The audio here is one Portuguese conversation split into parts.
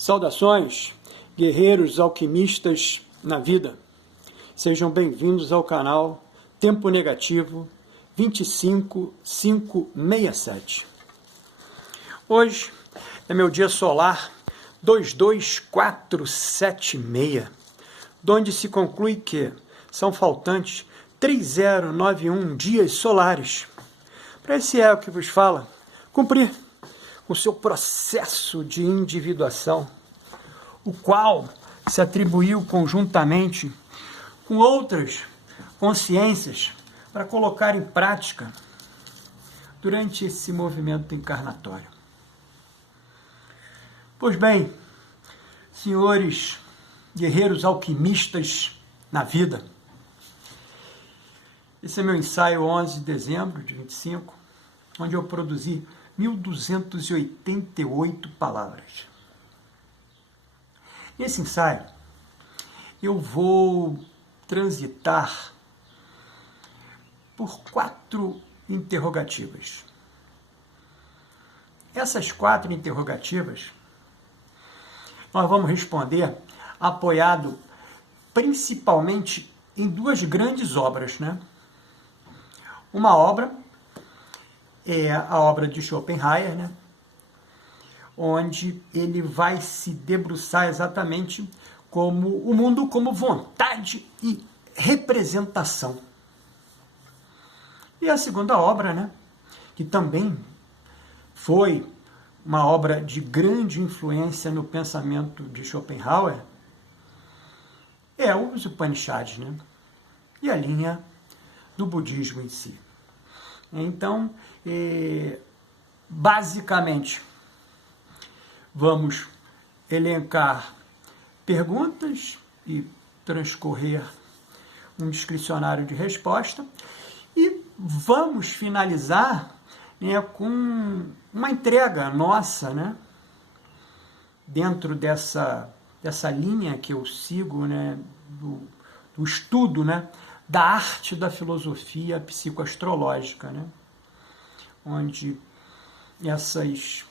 Saudações, guerreiros alquimistas na vida. Sejam bem-vindos ao canal Tempo Negativo 25567. Hoje é meu dia solar 22476, onde se conclui que são faltantes 3091 dias solares para esse ego que vos fala cumprir o seu processo de individuação, o qual se atribuiu conjuntamente com outras consciências para colocar em prática durante esse movimento encarnatório. Pois bem, senhores guerreiros alquimistas na vida, esse é meu ensaio 11 de dezembro de 25, onde eu produzi 1.288 palavras. Nesse ensaio, eu vou transitar por 4 interrogativas. Essas 4 interrogativas, nós vamos responder apoiado principalmente em 2 grandes obras, né? Uma obra é a obra de Schopenhauer, né? Onde ele vai se debruçar exatamente como o mundo como vontade e representação. E a segunda obra, né? Que também foi uma obra de grande influência no pensamento de Schopenhauer, é os Upanishads, né? E a linha do budismo em si. Então, basicamente, vamos elencar perguntas e transcorrer um descricionário de resposta e vamos finalizar, né, com uma entrega nossa, né, dentro dessa linha que eu sigo, né, do estudo, né, da arte da filosofia psicoastrológica, né? Onde essas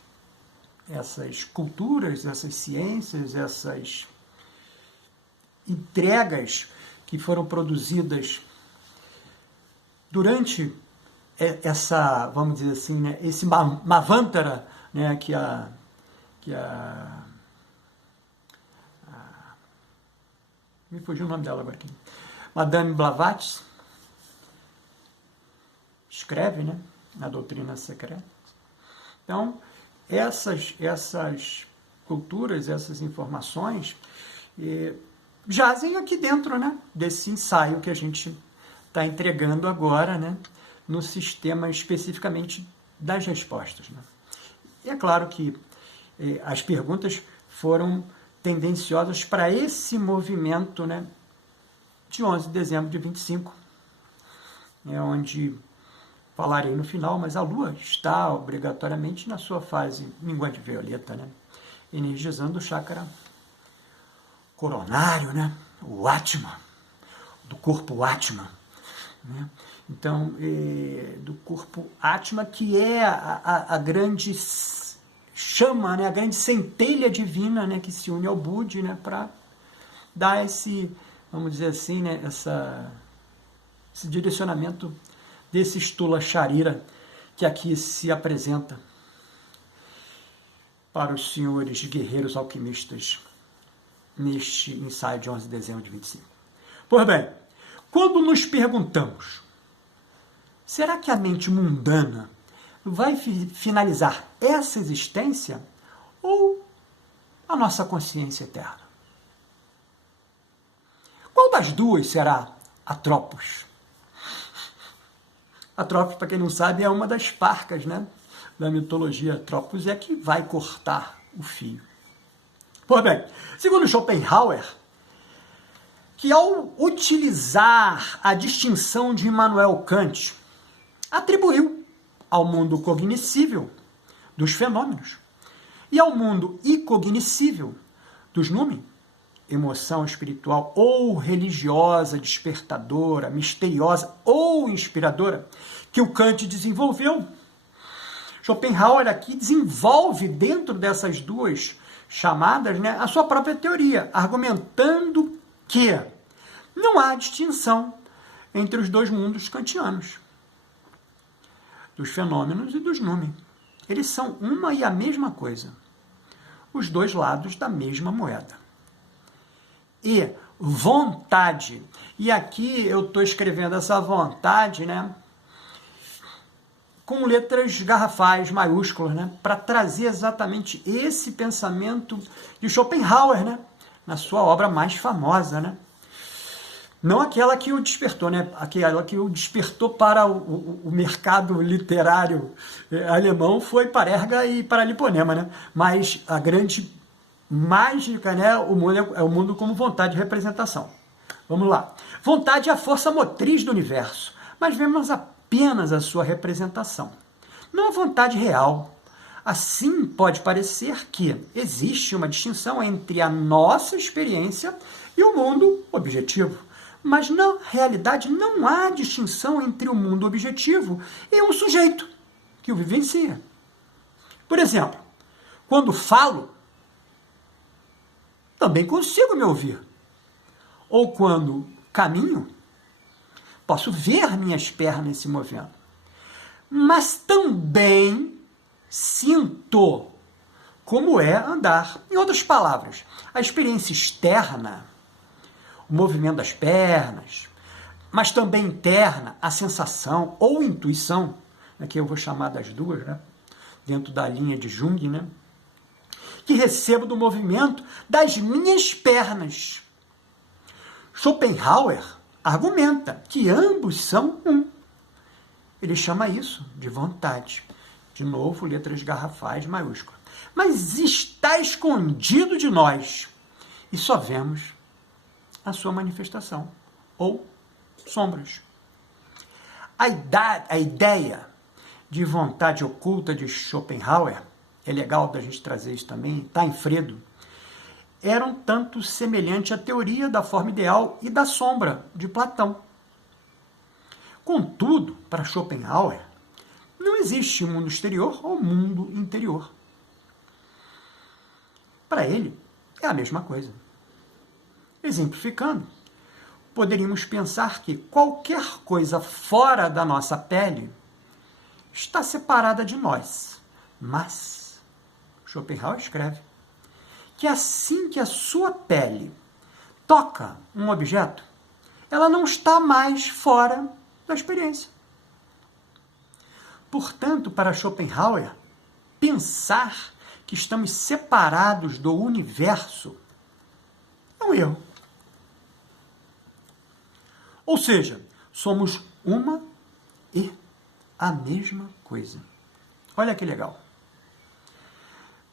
culturas, essas ciências, essas entregas que foram produzidas durante essa, vamos dizer assim, né, esse Manvantara, né, me fugiu o nome dela agora aqui. Madame Blavatsky escreve, né, na Doutrina Secreta. Então, essas culturas, essas informações jazem aqui dentro, né, desse ensaio que a gente está entregando agora, né, no sistema especificamente das respostas, né. E é claro que as perguntas foram tendenciosas para esse movimento, né, de 11 de dezembro de 25, onde falarei no final, mas a Lua está obrigatoriamente na sua fase minguante violeta, né, energizando o chakra coronário, né, o Atma, do corpo Atma, né. Então, do corpo Atma, que é a grande chama, né, a grande centelha divina, né, que se une ao Budi, né, para dar esse, vamos dizer assim, né, esse direcionamento desse Stula Sharira que aqui se apresenta para os senhores guerreiros alquimistas neste ensaio de 11 de dezembro de 25. Pois bem, quando nos perguntamos, será que a mente mundana vai finalizar essa existência ou a nossa consciência eterna? Qual das duas será Atropos? Atropos, para quem não sabe, é uma das parcas, né, da mitologia. Atropos é que vai cortar o fio. Pois bem, segundo Schopenhauer, que ao utilizar a distinção de Immanuel Kant, atribuiu ao mundo cognoscível dos fenômenos e ao mundo incognoscível dos numen, emoção espiritual ou religiosa, despertadora, misteriosa ou inspiradora, que o Kant desenvolveu. Schopenhauer aqui desenvolve dentro dessas duas chamadas, né, a sua própria teoria, argumentando que não há distinção entre os dois mundos kantianos, dos fenômenos e dos numen. Eles são uma e a mesma coisa, os dois lados da mesma moeda. E vontade, e aqui eu estou escrevendo essa vontade, né, com letras garrafais, maiúsculas, né, para trazer exatamente esse pensamento de Schopenhauer, né, na sua obra mais famosa, né? Não aquela que o despertou, né? Aquela que o despertou para o mercado literário alemão foi Parerga e Paraliponema, né? Mas a grande mágica, né? O mundo é o mundo como vontade de representação. Vamos lá. Vontade é a força motriz do universo, mas vemos apenas a sua representação, não a vontade real. Assim, pode parecer que existe uma distinção entre a nossa experiência e o mundo objetivo. Mas, na realidade, não há distinção entre o mundo objetivo e um sujeito que o vivencia. Por exemplo, quando falo, também consigo me ouvir. Ou quando caminho, posso ver minhas pernas se movendo. Mas também sinto como é andar. Em outras palavras, a experiência externa, o movimento das pernas, mas também interna, a sensação ou intuição, aqui eu vou chamar das duas, né, dentro da linha de Jung, né, que recebo do movimento das minhas pernas. Schopenhauer argumenta que ambos são um. Ele chama isso de vontade. De novo, letras garrafais maiúsculas. Mas está escondido de nós e só vemos a sua manifestação, ou sombras. A ideia de vontade oculta de Schopenhauer, é legal da gente trazer isso também, está em Fredo, era um tanto semelhante à teoria da forma ideal e da sombra de Platão. Contudo, para Schopenhauer, não existe mundo exterior ou mundo interior. Para ele, é a mesma coisa. Exemplificando, poderíamos pensar que qualquer coisa fora da nossa pele está separada de nós. Mas, Schopenhauer escreve, que assim que a sua pele toca um objeto, ela não está mais fora da experiência. Portanto, para Schopenhauer, pensar que estamos separados do universo é um erro. Ou seja, somos uma e a mesma coisa. Olha que legal.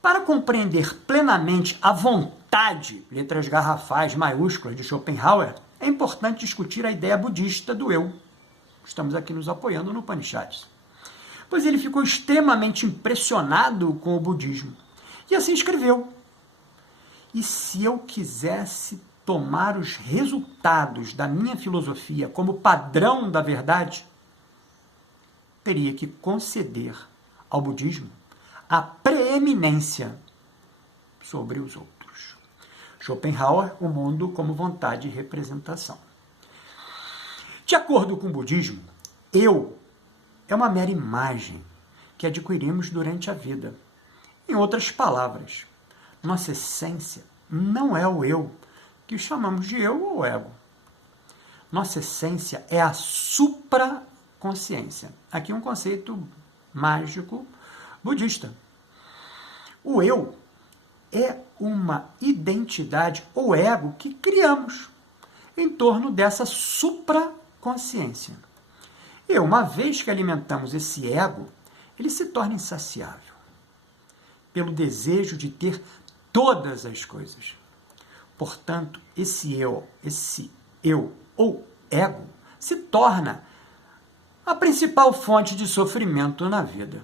Para compreender plenamente a vontade, letras garrafais maiúsculas, de Schopenhauer, é importante discutir a ideia budista do eu. Estamos aqui nos apoiando no Upanishads. Pois ele ficou extremamente impressionado com o budismo. E assim escreveu: e se eu quisesse tomar os resultados da minha filosofia como padrão da verdade, teria que conceder ao budismo a preeminência sobre os outros. Schopenhauer, o mundo como vontade e representação. De acordo com o budismo, eu é uma mera imagem que adquirimos durante a vida. Em outras palavras, nossa essência não é o eu, que chamamos de eu ou ego. Nossa essência é a supraconsciência. Aqui um conceito mágico budista. O eu é uma identidade ou ego que criamos em torno dessa supraconsciência. E uma vez que alimentamos esse ego, ele se torna insaciável pelo desejo de ter todas as coisas. Portanto, esse eu ou ego se torna a principal fonte de sofrimento na vida.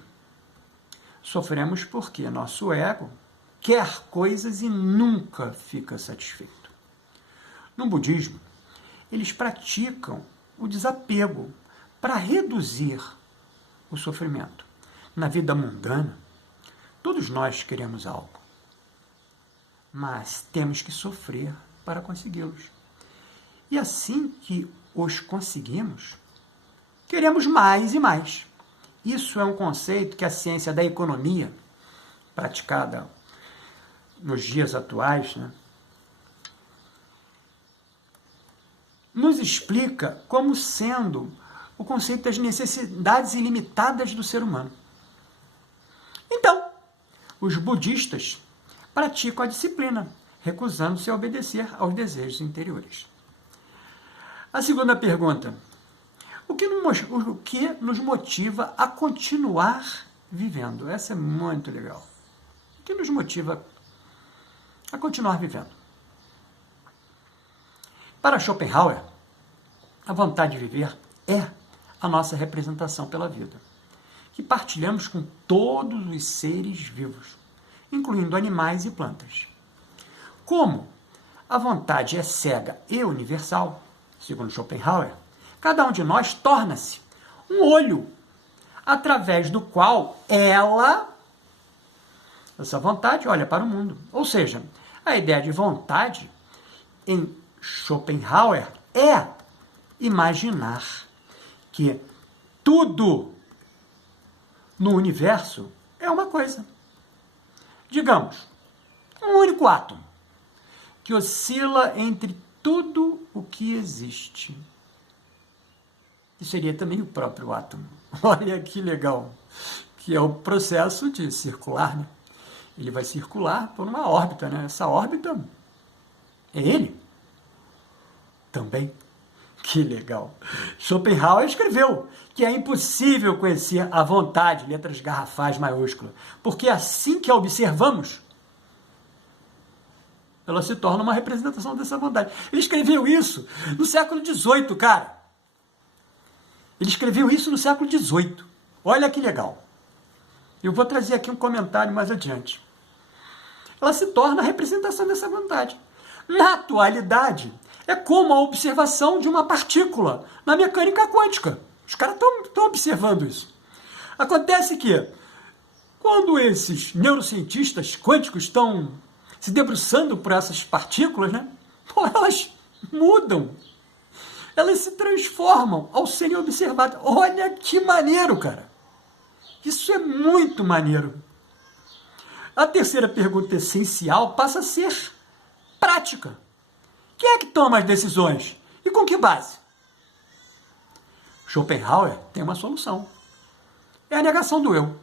Sofremos porque nosso ego quer coisas e nunca fica satisfeito. No budismo, eles praticam o desapego para reduzir o sofrimento. Na vida mundana, todos nós queremos algo. mas temos que sofrer para consegui-los. E assim que os conseguimos, queremos mais e mais. Isso é um conceito que a ciência da economia, praticada nos dias atuais, né, nos explica como sendo o conceito das necessidades ilimitadas do ser humano. Então, os budistas praticam a disciplina, recusando-se a obedecer aos desejos interiores. A segunda pergunta: o que nos motiva a continuar vivendo? Essa é muito legal. O que nos motiva a continuar vivendo? Para Schopenhauer, a vontade de viver é a nossa representação pela vida, que partilhamos com todos os seres vivos, incluindo animais e plantas. Como a vontade é cega e universal, segundo Schopenhauer, cada um de nós torna-se um olho, através do qual essa vontade, olha para o mundo. Ou seja, a ideia de vontade, em Schopenhauer, é imaginar que tudo no universo é uma coisa. Digamos, um único átomo, que oscila entre tudo o que existe. Que seria também o próprio átomo. Olha que legal, que é o processo de circular, né? Ele vai circular por uma órbita, né? Essa órbita é ele também. Que legal. Schopenhauer escreveu que é impossível conhecer a vontade, letras garrafais maiúsculas, porque assim que a observamos, ela se torna uma representação dessa vontade. Ele escreveu isso no século XVIII, cara. Ele escreveu isso no século XVIII. Olha que legal. Eu vou trazer aqui um comentário mais adiante. Ela se torna a representação dessa vontade. Na atualidade, é como a observação de uma partícula na mecânica quântica. Os caras estão observando isso. Acontece que, quando esses neurocientistas quânticos estão se debruçando por essas partículas, né, elas mudam. Elas se transformam ao serem observadas. Olha que maneiro, cara. Isso é muito maneiro. A terceira pergunta essencial passa a ser prática. Quem é que toma as decisões? E com que base? Schopenhauer tem uma solução. É a negação do eu.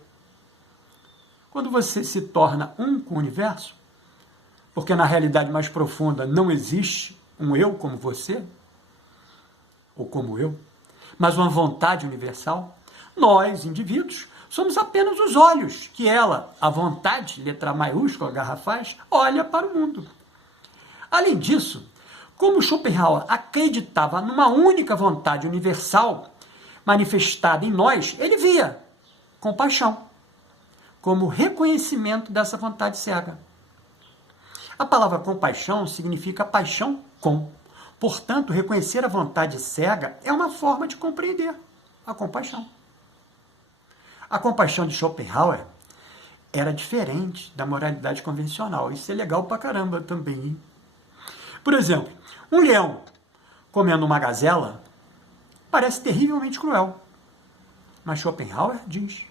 Quando você se torna um com o universo, porque na realidade mais profunda não existe um eu como você, ou como eu, mas uma vontade universal, nós, indivíduos, somos apenas os olhos que ela, a vontade, letra maiúscula, garrafais, olha para o mundo. Além disso, como Schopenhauer acreditava numa única vontade universal manifestada em nós, ele via compaixão como reconhecimento dessa vontade cega. A palavra compaixão significa paixão com. Portanto, reconhecer a vontade cega é uma forma de compreender a compaixão. A compaixão de Schopenhauer era diferente da moralidade convencional. Isso é legal pra caramba também, hein? Por exemplo, um leão comendo uma gazela parece terrivelmente cruel. Mas Schopenhauer diz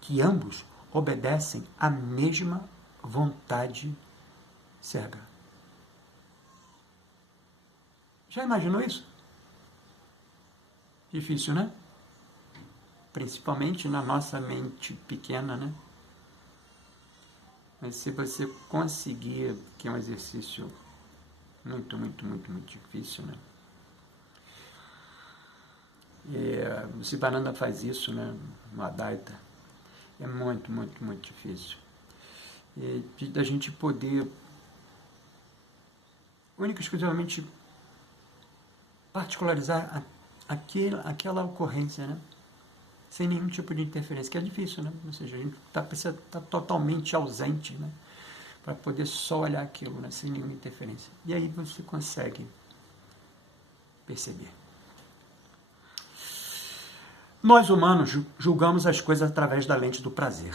que ambos obedecem à mesma vontade cega. Já imaginou isso? Difícil, né? Principalmente na nossa mente pequena, né? Mas se você conseguir, que é um exercício muito difícil, né? O Sivananda faz isso, né? No Advaita. É muito difícil. Da gente poder única e exclusivamente particularizar aquela ocorrência, né? Sem nenhum tipo de interferência, que é difícil, né? Ou seja, a gente precisa estar totalmente ausente, né? Para poder só olhar aquilo, né? Sem nenhuma interferência. E aí você consegue perceber. Nós humanos julgamos as coisas através da lente do prazer.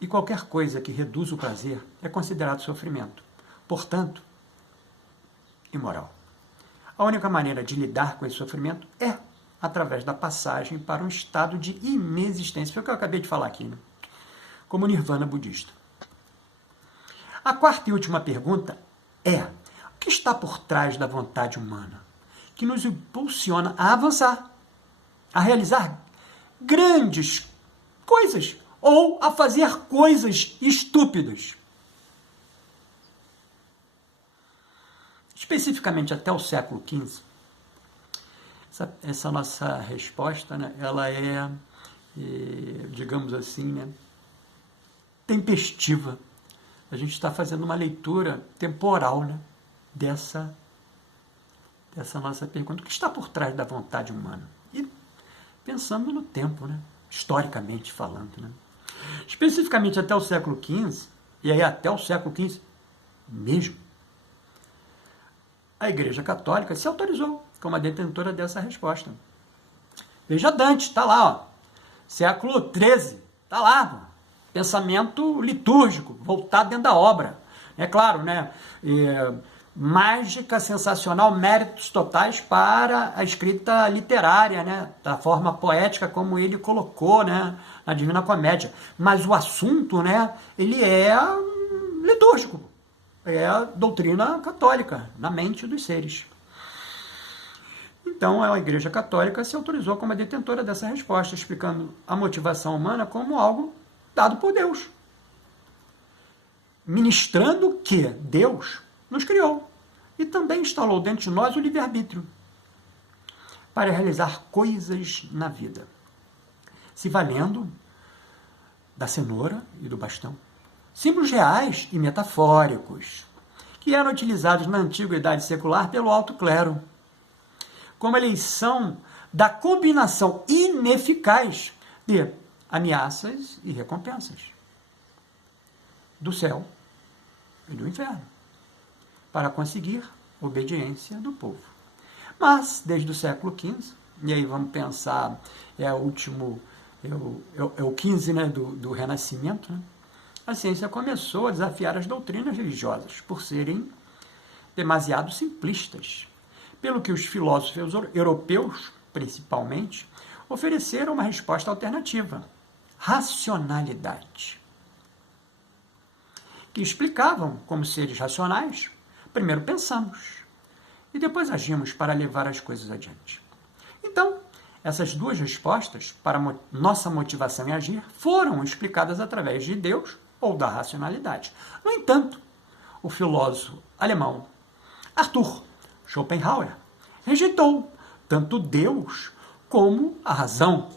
E qualquer coisa que reduz o prazer é considerado sofrimento. portanto, imoral. A única maneira de lidar com esse sofrimento é através da passagem para um estado de inexistência. Foi o que eu acabei de falar aqui, né? Como o nirvana budista. A quarta e última pergunta é: o que está por trás da vontade humana que nos impulsiona a avançar, a realizar grandes coisas ou a fazer coisas estúpidas? Especificamente até o século XV, essa nossa resposta, né, ela é, digamos assim, né, tempestiva. A gente está fazendo uma leitura temporal, né, dessa nossa pergunta. O que está por trás da vontade humana? E pensando no tempo, né, historicamente falando. Né? Especificamente até o século XV, e aí até o século XV mesmo, a Igreja Católica se autorizou como a detentora dessa resposta. Veja Dante, está lá, ó, século XIII, está lá, pensamento litúrgico, voltado dentro da obra. É claro, né? Mágica sensacional, méritos totais para a escrita literária, né? Da forma poética como ele colocou, né? Na Divina Comédia. Mas o assunto, né? Ele é litúrgico. É a doutrina católica, na mente dos seres. Então, a Igreja Católica se autorizou como a detentora dessa resposta, explicando a motivação humana como algo dado por Deus. Ministrando que Deus nos criou e também instalou dentro de nós o livre-arbítrio para realizar coisas na vida, se valendo da cenoura e do bastão. Símbolos reais e metafóricos, que eram utilizados na antiguidade secular pelo alto clero, como eleição da combinação ineficaz de ameaças e recompensas, do céu e do inferno, para conseguir obediência do povo. Mas, desde o século XV, e aí vamos pensar, é o XV, né, do Renascimento, né? A ciência começou a desafiar as doutrinas religiosas por serem demasiado simplistas, pelo que os filósofos europeus, principalmente, ofereceram uma resposta alternativa: racionalidade, que explicavam como seres racionais, primeiro pensamos e depois agimos para levar as coisas adiante. Então, essas duas respostas para nossa motivação em agir foram explicadas através de Deus ou da racionalidade. No entanto, o filósofo alemão Arthur Schopenhauer rejeitou tanto Deus como a razão,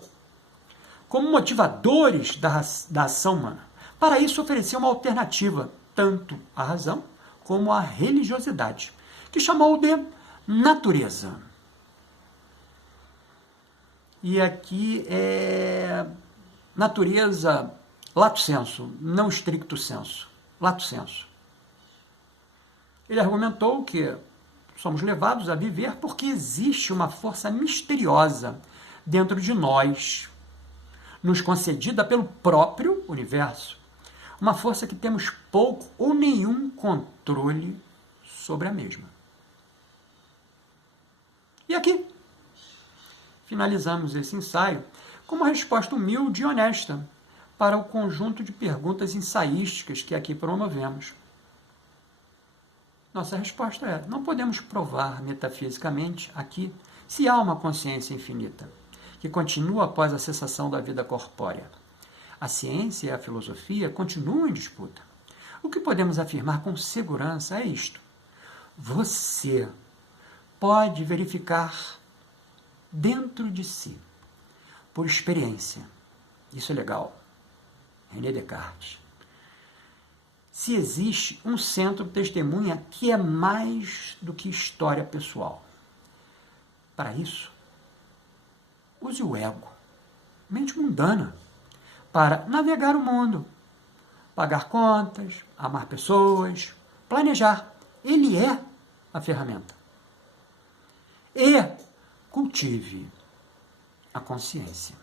como motivadores da ação humana. Para isso, ofereceu uma alternativa, tanto à razão como à religiosidade, que chamou de natureza. E aqui é natureza lato sensu, não stricto sensu, lato sensu. Ele argumentou que somos levados a viver porque existe uma força misteriosa dentro de nós, nos concedida pelo próprio universo. Uma força que temos pouco ou nenhum controle sobre a mesma. E aqui, finalizamos esse ensaio com uma resposta humilde e honesta para o conjunto de perguntas ensaísticas que aqui promovemos. Nossa resposta é: não podemos provar metafisicamente aqui se há uma consciência infinita, que continua após a cessação da vida corpórea. A ciência e a filosofia continuam em disputa. O que podemos afirmar com segurança é isto: você pode verificar dentro de si, por experiência, isso é legal, René Descartes, se existe um centro de testemunha que é mais do que história pessoal. Para isso, use o ego, mente mundana, para navegar o mundo, pagar contas, amar pessoas, planejar. Ele é a ferramenta. E cultive a consciência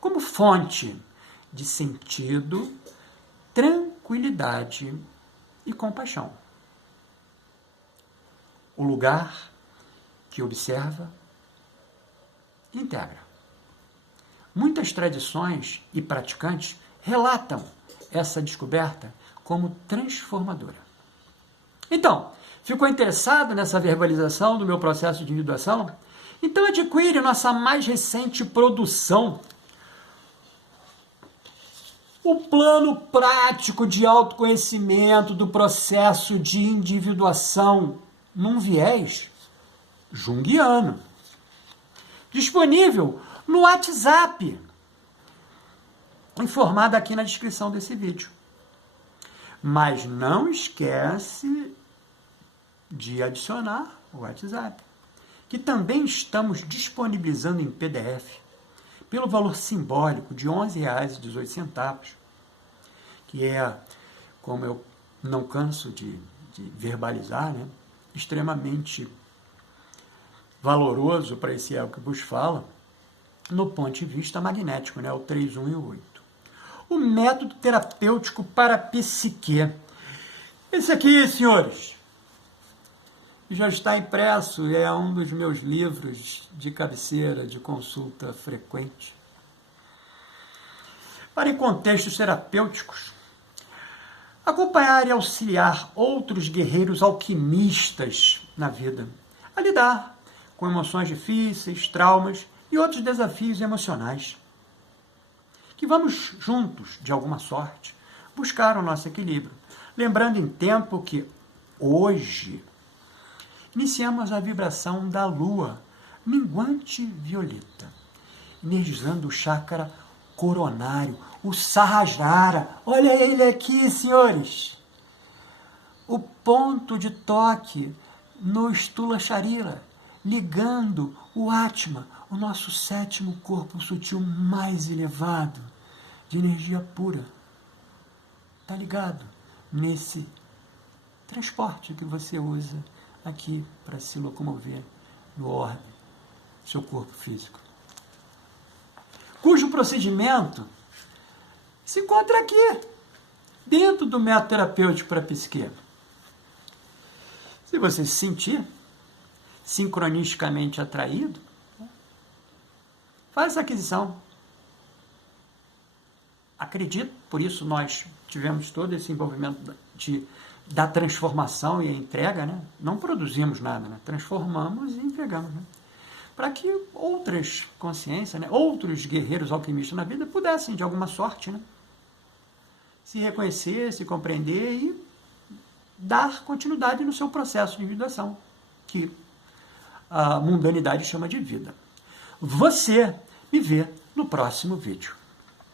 como fonte de sentido, tranquilidade e compaixão. o lugar que observa e integra. Muitas tradições e praticantes relatam essa descoberta como transformadora. Então, ficou interessado nessa verbalização do meu processo de individuação? Então adquire nossa mais recente produção, o plano prático de autoconhecimento do processo de individuação num viés junguiano. Disponível no WhatsApp, informado aqui na descrição desse vídeo. Mas não esquece de adicionar o WhatsApp, que também estamos disponibilizando em PDF, pelo valor simbólico de R$ 11,18, que é, como eu não canso de verbalizar, né, extremamente valoroso para esse ego que vos fala, no ponto de vista magnético, né, o 3, 1 e o 8. O método terapêutico para a psique. Esse aqui, senhores, já está impresso, é um dos meus livros de cabeceira, de consulta frequente. Para, em contextos terapêuticos, acompanhar e auxiliar outros guerreiros alquimistas na vida a lidar com emoções difíceis, traumas e outros desafios emocionais. Que vamos juntos, de alguma sorte, buscar o nosso equilíbrio. Lembrando em tempo que hoje iniciamos a vibração da lua, minguante violeta, energizando o chakra coronário, o Sahasrara. Olha ele aqui, senhores. O ponto de toque no Stula Sharira, ligando o Atma, o nosso sétimo corpo sutil mais elevado, de energia pura. Está ligado nesse transporte que você usa aqui para se locomover no orbe, seu corpo físico. Cujo procedimento se encontra aqui, dentro do método terapêutico para a psique. Se você se sentir sincronisticamente atraído, faz essa aquisição. Acredito, por isso nós tivemos todo esse envolvimento da transformação e a entrega, né? Não produzimos nada, né? Transformamos e entregamos, né? Para que outras consciências, né? Outros guerreiros alquimistas na vida pudessem, de alguma sorte, né? Se reconhecer, se compreender e dar continuidade no seu processo de individuação, que a mundanidade chama de vida. Você me vê no próximo vídeo.